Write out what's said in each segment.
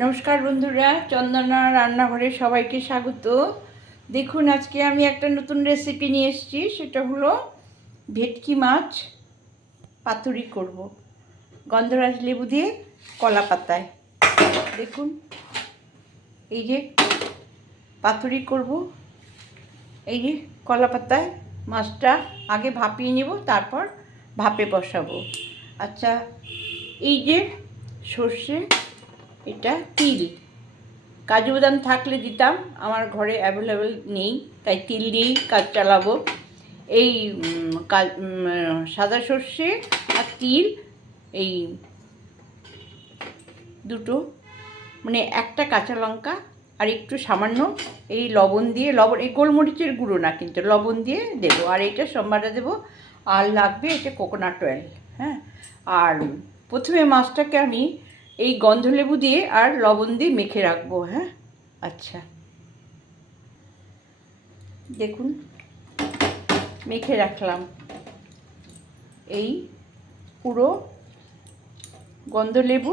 নমস্কার বন্ধুরা, চন্দনা রান্নাঘরে সবাইকে স্বাগত। দেখুন, আজকে আমি একটা নতুন রেসিপি নিয়ে এসেছি, সেটা হলো ভেটকি মাছ পাতুরি করব। গন্ধরাজ লেবু দিয়ে কলা পাতায়। দেখুন, এই যে পাতুরি করব। এই যে কলা পাতায় মাছটা আগে ভাপিয়ে নেব, তারপর ভাপে বসাবো। আচ্ছা এই যে সর্ষে এটা তিল। কাজু বাদাম থাকলে দিতাম, আমার ঘরে অ্যাভেলেবেল নেই, তাই তিল দিয়েই কাজ চালাবো। এই সাদা সর্ষে আর তিল, এই দুটো। মানে একটা কাঁচা লঙ্কা আর একটু সামান্য এই লবণ দিয়ে, লবণ, এই গোলমরিচের গুঁড়ো না কিন্তু, লবণ দিয়ে দেবো। আর এটা সোমবারে দেবো, আর লাগবে এটা কোকোনাট অয়েল হ্যাঁ। আর প্রথমে মাছটাকে আমি এই গন্ধলেবু দিয়ে আর লবণ দিয়ে মেখে রাখব হ্যাঁ? আচ্ছা। দেখুন, মেখে রাখলাম। এই পুরো গন্ধলেবু।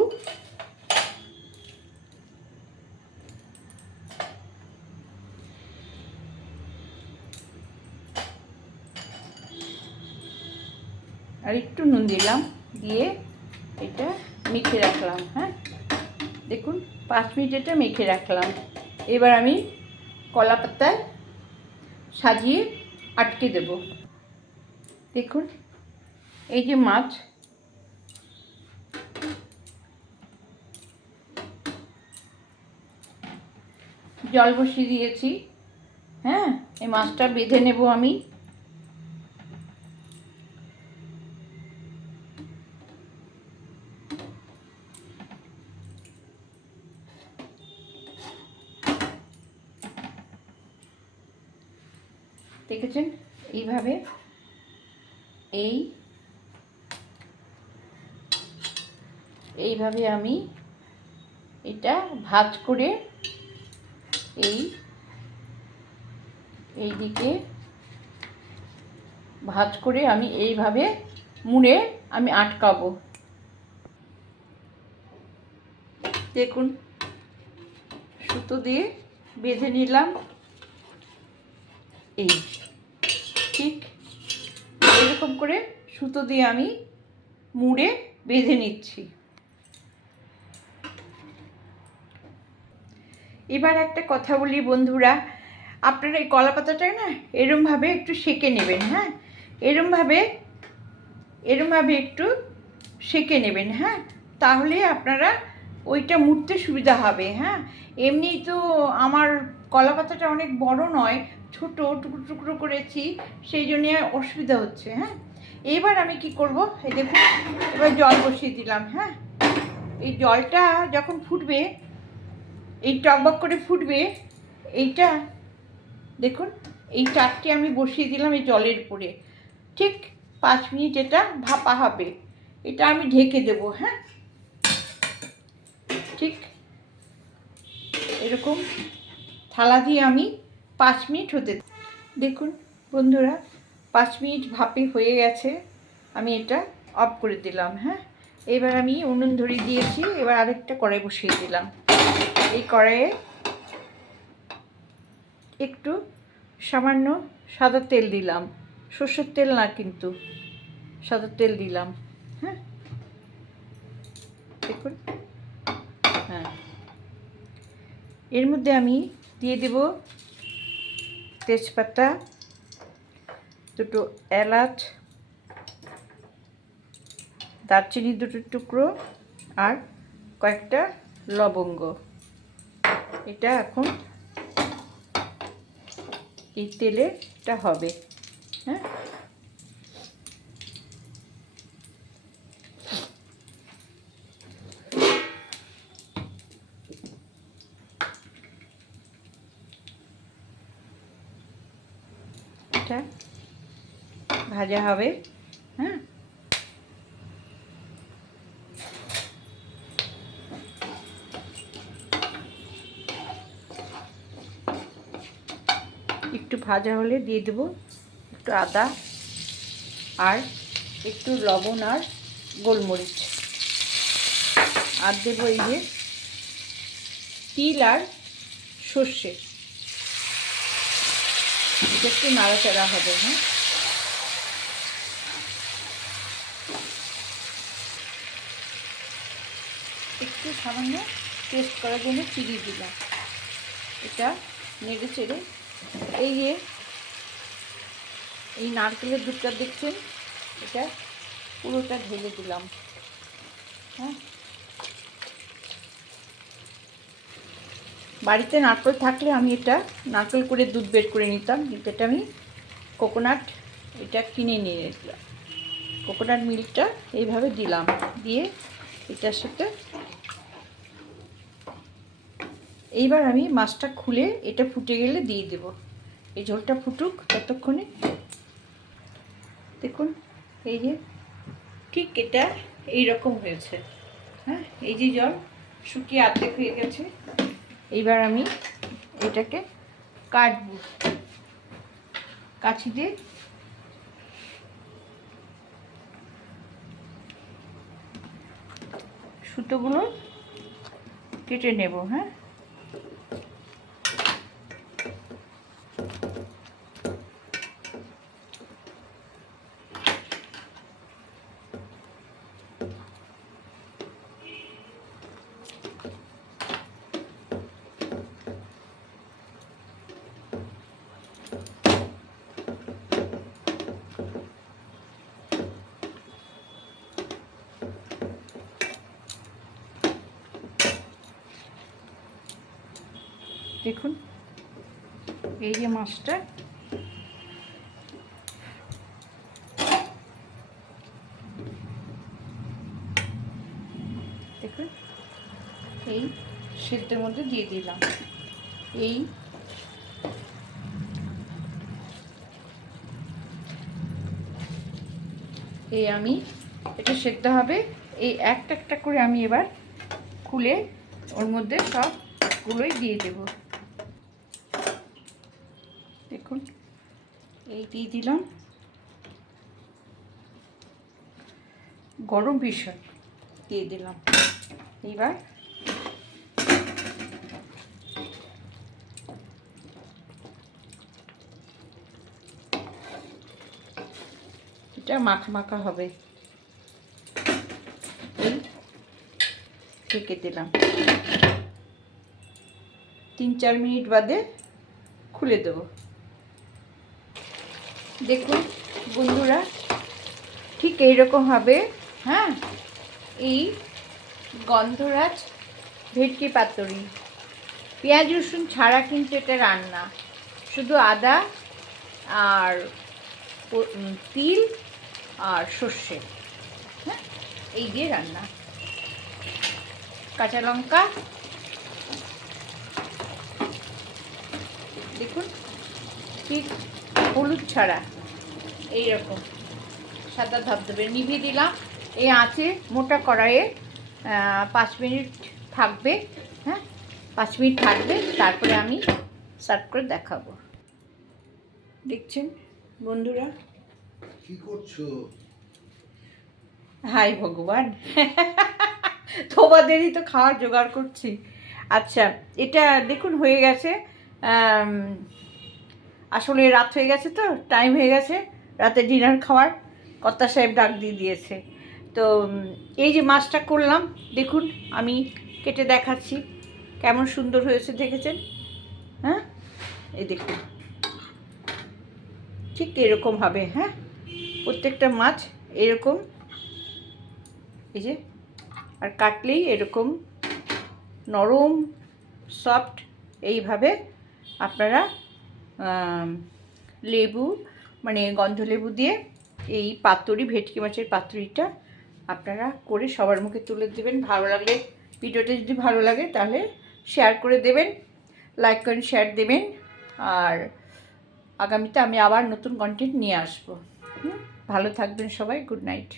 আর একটু নুন দিলাম, দিয়ে এটা মেখে রাখলাম হ্যাঁ দেখুন পাঁচ মিনিট এটা মেখে রাখলাম। এবার আমি কলা পাতায় সাজিয়ে আটকে দেব। দেখুন, এই যে মাছ। জল বসিয়ে দিয়েছি। হ্যাঁ এই মাছটা বেঁধে নেব আমি দেখেছেন এইভাবে এই এইভাবে আমি এটা ভাজ করে এই এই দিকে ভাজ করে আমি এইভাবে মুড়ে আমি আটকাবো। দেখুন, সুতো দিয়ে বেঁধে নিলাম। এই। ঠিক এরকম করে সুতো দিয়ে আমি মুড়ে বেঁধে নিচ্ছি। এবার একটা কথা বলি বন্ধুরা, আপনারা এই কলা পাতাটায় না এরমভাবে একটু সেকে নেবেন হ্যাঁ? এরমভাবে এরমভাবে একটু সেকে নেবেন হ্যাঁ? তাহলে আপনারা ওইটা মুড়তে সুবিধা হবে হ্যাঁ? এমনি তো আমার কলা পাতাটা অনেক বড় নয় ছোট টুকরো টুকরো করেছি, সেই জন্য অসুবিধা হচ্ছে হ্যাঁ? এবার আমি কি করব? এই দেখুন, এবার জল বসিয়ে দিলাম হ্যাঁ? এই জলটা যখন ফুটবে, এই টকবক করে ফুটবে, এইটা, দেখুন, এই চারটে আমি বসিয়ে দিলাম এই জলের উপরে। ঠিক পাঁচ মিনিট এটা ভাপা হবে। এটা আমি ঢেকে দেবো হ্যাঁ? ঠিক এরকম থালা দিয়ে আমি পাঁচ মিনিট হতে দেখুন বন্ধুরা, পাঁচ মিনিট ভাপে হয়ে গেছে। আমি এটা অফ করে দিলাম হ্যাঁ? এবার আমি উনুন ধরিয়ে দিয়েছি, এবার আরেকটা কড়াই বসিয়ে দিলাম। এই কড়াইয়ে একটু সামান্য সাদা তেল দিলাম। সর্ষের তেল না কিন্তু, সাদা তেল দিলাম হ্যাঁ? দেখুন হ্যাঁ। এর মধ্যে আমি দিয়ে দেব তেজপাতা, দুটো এলাচ দারচিনি দুটো টুকরো আর কয়েকটা লবঙ্গ। এটা এখন এই তেলে এটা হবে হ্যাঁ? এটা ভাজা হবে হ্যাঁ? একটু ভাজা হলে দিয়ে দেবো, একটু আদা আর একটু লবণ আর গোলমরিচ। আর দেবো এই যে তিল আর সর্ষে। একটু নাড়াচাড়া হবে হ্যাঁ? একটু সামান্য টেস্ট করার জন্য চিনি দিলাম। এটা নেড়ে চেড়ে। এই যে, এই নারকেলের দুধটা দেখছেন? এটা পুরোটা ঢেলে দিলাম। হ্যাঁ? বাড়িতে নারকেল থাকলে আমি এটা নারকেল করে দুধ বের করে নিতাম কিন্তু এটা আমি কোকোনাট এটা কিনে নিয়ে নিলাম কোকোনাট মিল্কটা এইভাবে দিলাম, দিয়ে এটার সাথে এইবার আমি মাছটা খুলে এটা ফুটে গেলে দিয়ে দেব। এই ঝোলটা ফুটুক ততক্ষণে। দেখুন, এই যে ঠিক এটা এই রকম হয়েছে। হ্যাঁ এই যে জল শুকিয়ে আর্ধেক হয়ে গেছে। এইবার আমি এটাকে কাটব। কাছি দিয়ে। সুতোগুলো কেটে নেব হ্যাঁ? দেখুন। এই যে মাছটা। দেখুন, এই সেদ্ধের মধ্যে দিয়ে দিলাম। এই এই আমি, এটা সেদ্ধ হবে। এই একটা একটা করে আমি এবার খুলে ওর মধ্যে সবগুলোই দিয়ে দেবো। দেখুন, এই দিয়ে দিলাম। গরম ভীষণ দিয়ে দিলাম। এইবার এটা মাখা মাখা হবে। ঢেকে দিলাম। তিন চার মিনিট বাদে খুলে দেবো। দেখুন, বন্ধুরা, ঠিক এইরকম হবে। হ্যাঁ এই গন্ধরাজ ভেটকি পাতরি। পেঁয়াজ, রসুন ছাড়া কিন্তু এটা রান্না। শুধু আদা আর তিল আর সর্ষে। হ্যাঁ এই দিয়ে রান্না। কাঁচা লঙ্কা। দেখুন, ঠিক হলুদ ছাড়া। এইরকম। সাদা ধবধবে নিভিয়ে দিলাম। এই আঁচে মোটা কড়াইয়ে পাঁচ মিনিট থাকবে হ্যাঁ? পাঁচ মিনিট থাকবে। তারপরে আমি সার্ভ করে দেখাবো। দেখছেন বন্ধুরা? কি করছ? হাই ভগবান। তোমাদেরই তো খাওয়ার জোগাড় করছি। আচ্ছা এটা দেখুন হয়ে গেছে আসলে রাত হয়ে গেছে তো টাইম হয়ে গেছে, রাতে ডিনার খাওয়ার, কর্তা সাহেব ডাক দিয়ে দিয়েছে। তো এই যে মাছটা করলাম, দেখুন, আমি কেটে দেখাচ্ছি, কেমন সুন্দর হয়েছে দেখেছেন? হ্যাঁ? এই দেখুন। ঠিক এরকম হবে হ্যাঁ? প্রত্যেকটা মাছ এরকম, এই যে, আর কাটলেই এরকম নরম সফট এইভাবে আপনারা লেবু মানে গন্ধ লেবু দিয়ে এই পাতুরি, ভেটকি মাছের পাতুরিটা আপনারা করে সবার মুখে তুলে দেবেন। ভালো লাগলে, ভিডিওটা যদি ভালো লাগে তাহলে শেয়ার করে দেবেন লাইক করেন শেয়ার দেবেন। আর আগামীতে আমি আবার নতুন কন্টেন্ট নিয়ে আসব? ভালো থাকবেন সবাই গুড নাইট